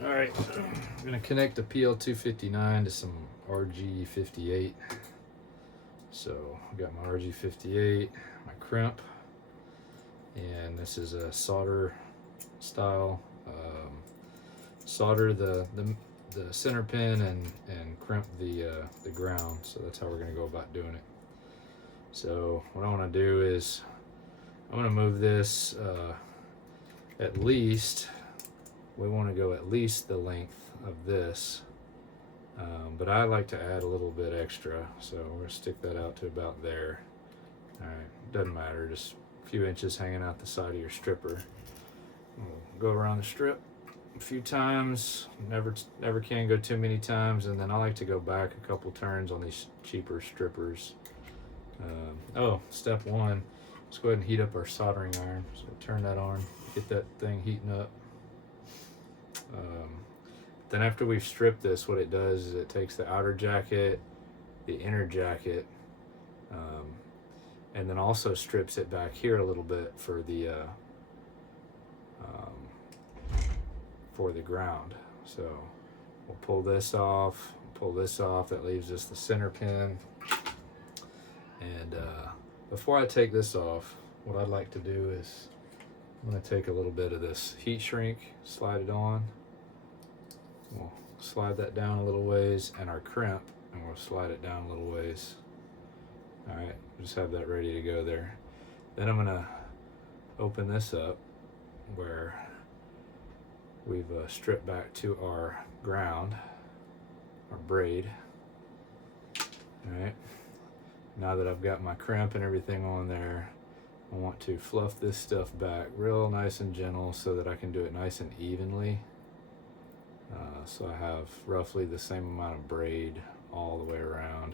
All right, I'm gonna connect the PL259 to some RG58. So I got my RG58, my crimp, and this is a solder style. Solder the center pin and crimp the ground. So that's how we're gonna go about doing it. So what I want to do is I want to move this at least. We want to go at least the length of this, but I like to add a little bit extra, so we're gonna stick that out to about there. All right, doesn't matter, just a few inches hanging out the side of your stripper. We'll go around the strip a few times. Never can go too many times, and then I like to go back a couple turns on these cheaper strippers. Step one, let's go ahead and heat up our soldering iron. So turn that on, get that thing heating up. Then after we've stripped this, what it does is it takes the outer jacket, the inner jacket, and then also strips it back here a little bit for the ground. So we'll pull this off, that leaves us the center pin. And before I take this off, what I'd like to do is I'm going to take a little bit of this heat shrink, slide it on. We'll slide that down a little ways, and our crimp, and we'll slide it down a little ways. All right, just have that ready to go there. Then I'm going to open this up where we've stripped back to our ground, our braid. All right, now that I've got my crimp and everything on there, I want to fluff this stuff back real nice and gentle so that I can do it nice and evenly. So I have roughly the same amount of braid all the way around.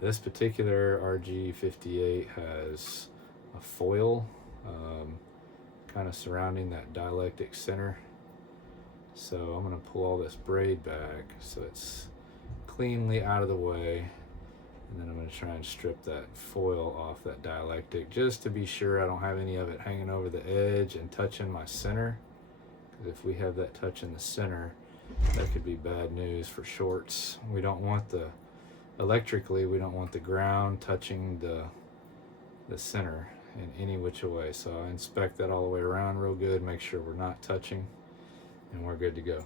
This particular RG58 has a foil kind of surrounding that dielectric center. So I'm going to pull all this braid back so it's cleanly out of the way. And then I'm going to try and strip that foil off that dielectric just to be sure I don't have any of it hanging over the edge and touching my center. Because if we have that touching the center, that could be bad news for shorts. We don't want electrically, we don't want the ground touching the center in any which way. So I inspect that all the way around real good, make sure we're not touching, and we're good to go.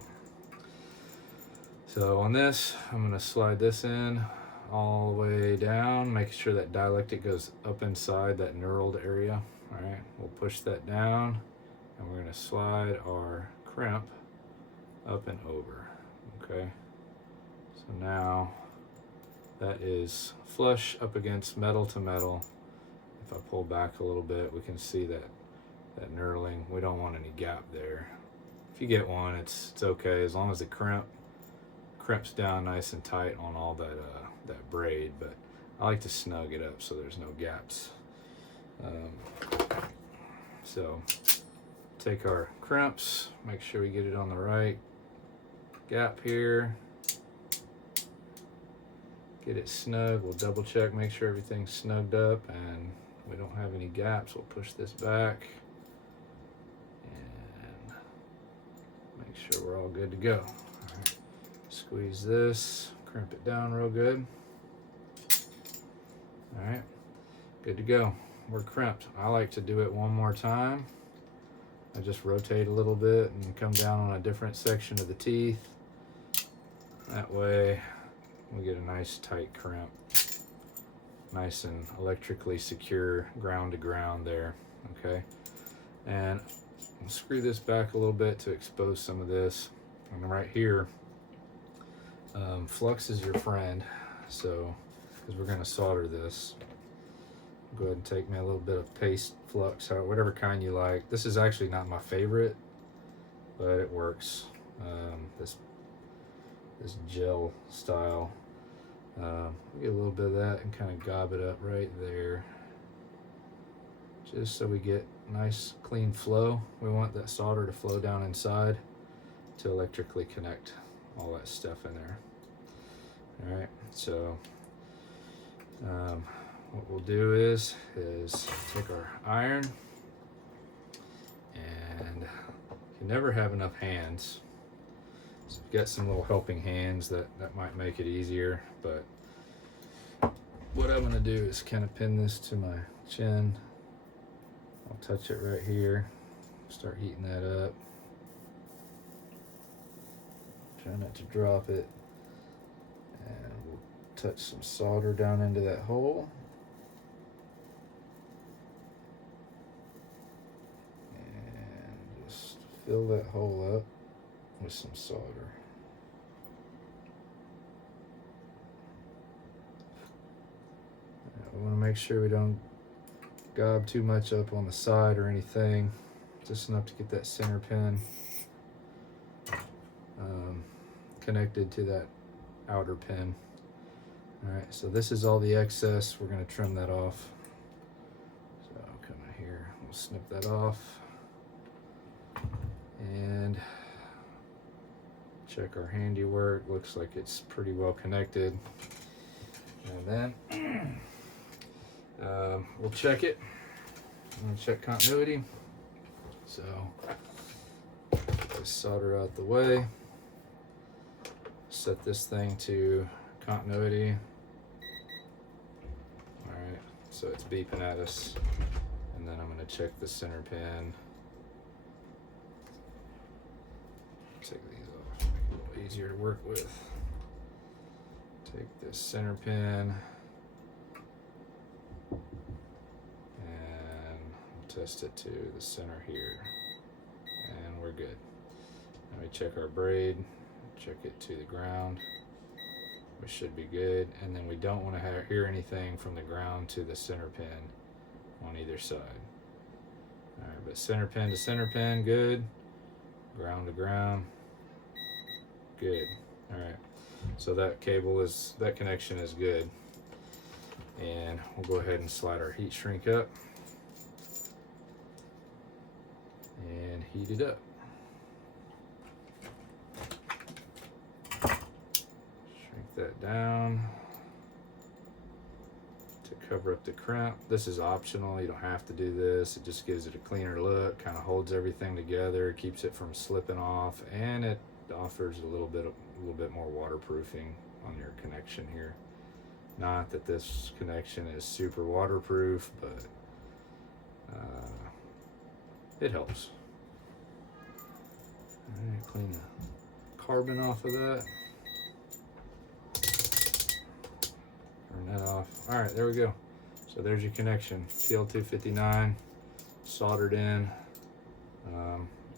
So on this, I'm going to slide this in all the way down, making sure that dielectric goes up inside that knurled area. All right, we'll push that down, and we're going to slide our crimp up and over. Okay, so now that is flush up against metal to metal. If I pull back a little bit, we can see that knurling. We don't want any gap there. If you get one, it's okay as long as the crimps down nice and tight on all that braid, but I like to snug it up so there's no gaps. So take our crimps, make sure we get it on the right gap here, get it snug. We'll double check, make sure everything's snugged up and we don't have any gaps. We'll push this back and make sure we're all good to go. All right. Squeeze this, crimp it down real good. All right, good to go. We're crimped. I like to do it one more time. I just rotate a little bit and come down on a different section of the teeth. That way we get a nice tight crimp. Nice and electrically secure ground to ground there, okay? And I'll screw this back a little bit to expose some of this. And right here, flux is your friend, so, because we're gonna solder this. Go ahead and take me a little bit of paste flux, or whatever kind you like. This is actually not my favorite, but it works. This gel style. Get a little bit of that and kind of gob it up right there, just so we get nice clean flow. We want that solder to flow down inside to electrically connect all that stuff in there. All right, so what we'll do is take our iron, and you never have enough hands. So you've got some little helping hands that might make it easier, but what I'm going to do is kind of pin this to my chin. I'll touch it right here, start heating that up. Try not to drop it, and we'll touch some solder down into that hole. And just fill that hole up with some solder. We want to make sure we don't gob too much up on the side or anything, just enough to get that center pin connected to that outer pin. All right, so this is all the excess. We're going to trim that off. So I'll come in here, we'll snip that off and check our handiwork. Looks like it's pretty well connected. And then we'll check it. I'm going to check continuity. So just solder out the way. Set this thing to continuity. All right, so it's beeping at us. And then I'm going to check the center pin. Take these off, make it a little easier to work with. Take this center pin and test it to the center here, and we're good. Now we check our braid, check it to the ground. We should be good, and then we don't want to hear anything from the ground to the center pin on either side. All right, but center pin to center pin, good. Ground to ground, good. All right, so that connection is good, and we'll go ahead and slide our heat shrink up and heat it up. Shrink that down to cover up the crimp. This is optional, you don't have to do this. It just gives it a cleaner look, kind of holds everything together, keeps it from slipping off, and it offers a little bit more waterproofing on your connection here. Not that this connection is super waterproof, but it helps. All right, clean the carbon off of that. Turn that off. All right, there we go. So there's your connection, PL259, soldered in.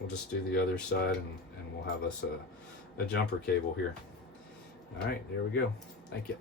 We'll just do the other side, and we'll have us a jumper cable here. All right, there we go. Thank you.